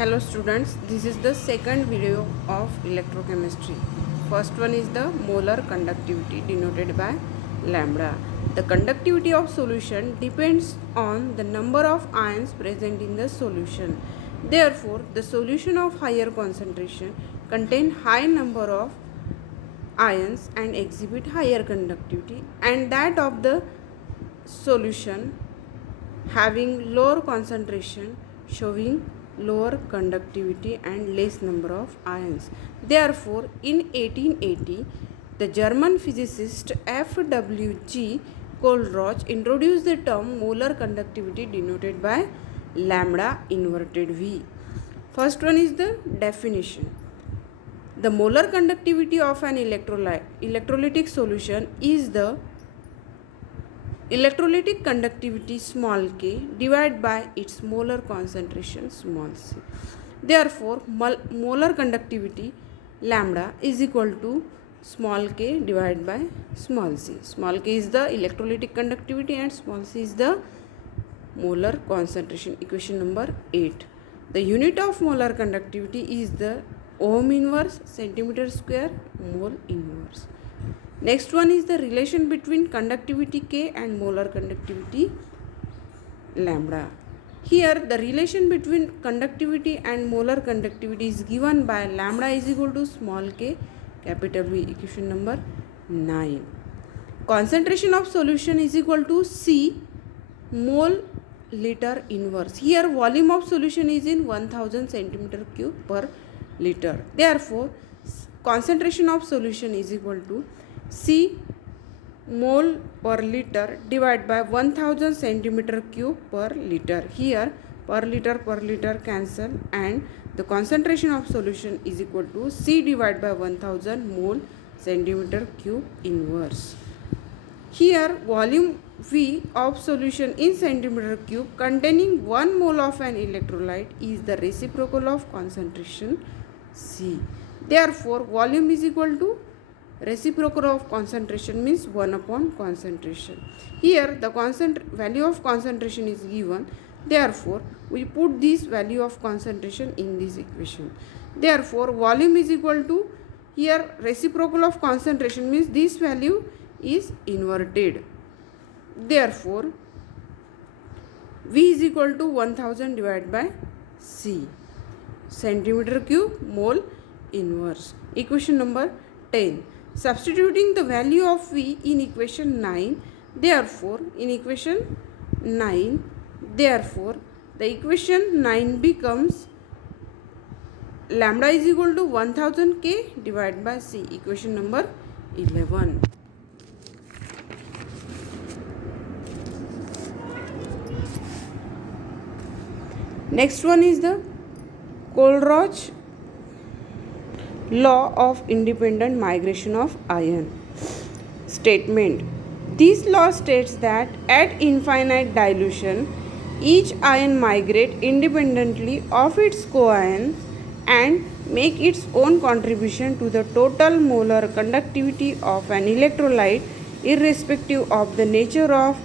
Hello students, this is the second video of electrochemistry. First one is the molar conductivity denoted by lambda. The conductivity of solution depends on the number of ions present in the solution. Therefore, the solution of higher concentration contain high number of ions and exhibit higher conductivity, and that of the solution having lower concentration showing lower conductivity and less number of ions. Therefore, in 1880, the German physicist F.W.G. Kohlrausch introduced the term molar conductivity denoted by lambda inverted V. First one is the definition. The molar conductivity of an electrolytic solution is the electrolytic conductivity small k divided by its molar concentration small c. Therefore, molar conductivity lambda is equal to small k divided by small c. Small k is the electrolytic conductivity and small c is the molar concentration. Equation number 8. The unit of molar conductivity is the ohm inverse, centimeter square, mole inverse. Next one is the relation between conductivity K and molar conductivity lambda. Here the relation between conductivity and molar conductivity is given by lambda is equal to small k capital V. Equation number 9. Concentration of solution is equal to C mole liter inverse. Here volume of solution is in 1000 centimeter cube per liter. Therefore, concentration of solution is equal to C mole per liter divided by 1000 centimeter cube per liter. Here per liter cancel and the concentration of solution is equal to C divided by 1000 mole centimeter cube inverse. Here volume V of solution in centimeter cube containing 1 mole of an electrolyte is the reciprocal of concentration C. Therefore, volume is equal to reciprocal of concentration means 1 upon concentration. Here the value of concentration is given. Therefore, we put this value of concentration in this equation. Therefore, volume is equal to here reciprocal of concentration means this value is inverted. Therefore, V is equal to 1000 divided by C centimeter cube mole inverse. Equation number 10. Substituting the value of V in equation 9, therefore in equation 9, therefore the equation 9 becomes lambda is equal to 1000 K divided by C. Equation number 11. Next one is the Kohlrausch law of independent migration of ion. Statement. This law states that at infinite dilution, each ion migrate independently of its coions and make its own contribution to the total molar conductivity of an electrolyte irrespective of the nature of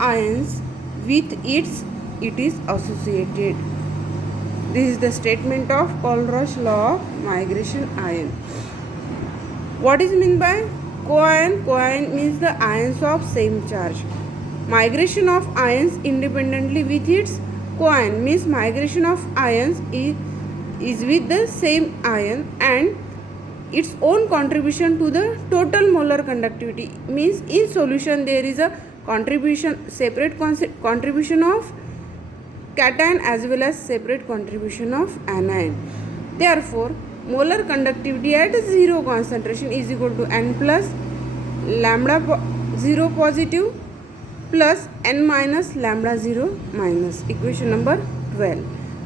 ions with it is associated. This is the statement of Kohlrausch law of migration ion. What is meant by coion? Coion means the ions of same charge. Migration of ions independently with its coion means migration of ions is with the same ion and its own contribution to the total molar conductivity means in solution there is a separate contribution of cation as well as separate contribution of anion. Therefore, molar conductivity at 0 concentration is equal to n plus lambda 0 positive plus n minus lambda 0 minus. Equation number 12,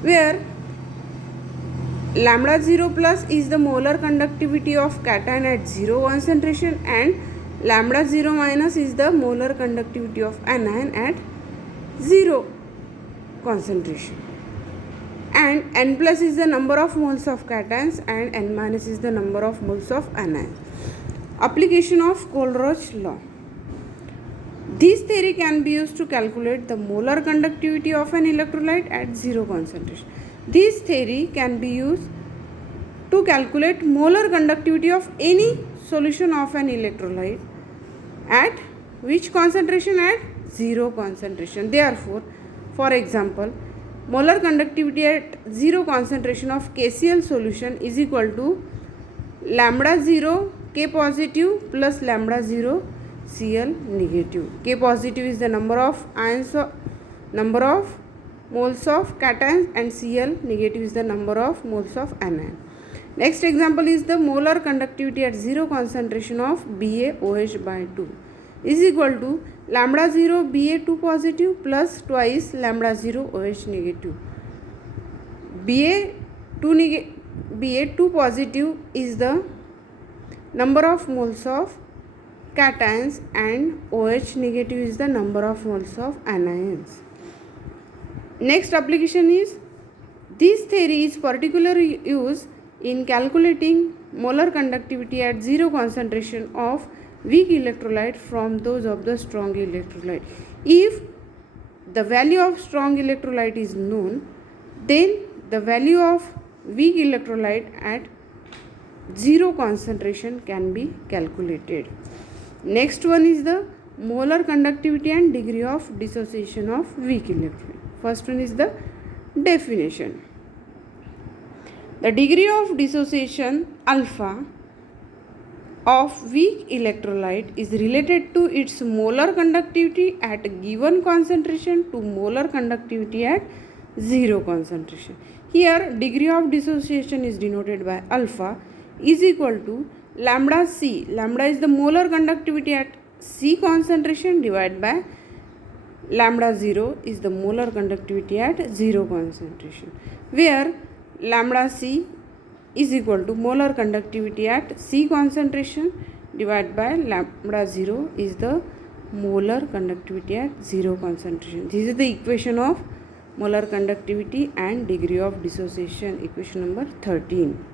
where lambda 0 plus is the molar conductivity of cation at 0 concentration and lambda 0 minus is the molar conductivity of anion at 0 concentration, and n plus is the number of moles of cations and n minus is the number of moles of anion. Application of Kohlrausch law. This theory can be used to calculate the molar conductivity of an electrolyte at zero concentration. This theory can be used to calculate molar conductivity of any solution of an electrolyte at which concentration? At zero concentration. Therefore, for example, molar conductivity at zero concentration of KCl solution is equal to lambda 0 K positive plus lambda 0 Cl negative. K positive is the number of moles of cations, and Cl negative is the number of moles of anion. Next example is the molar conductivity at zero concentration of BaOH by 2 is equal to lambda 0 Ba2 positive plus twice lambda 0 OH negative. Ba2 positive is the number of moles of cations and OH negative is the number of moles of anions. Next application is, this theory is particularly used in calculating molar conductivity at zero concentration of weak electrolyte from those of the strong electrolyte. If the value of strong electrolyte is known, then the value of weak electrolyte at zero concentration can be calculated. Next one is the molar conductivity and degree of dissociation of weak electrolyte. First one is the definition. The degree of dissociation alpha of weak electrolyte is related to its molar conductivity at a given concentration to molar conductivity at zero concentration. Here degree of dissociation is denoted by alpha is equal to lambda C. Lambda is the molar conductivity at C concentration divided by lambda 0 is the molar conductivity at zero concentration, where lambda C is equal to molar conductivity at C concentration divided by lambda 0 is the molar conductivity at zero concentration. This is the equation of molar conductivity and degree of dissociation, equation number 13.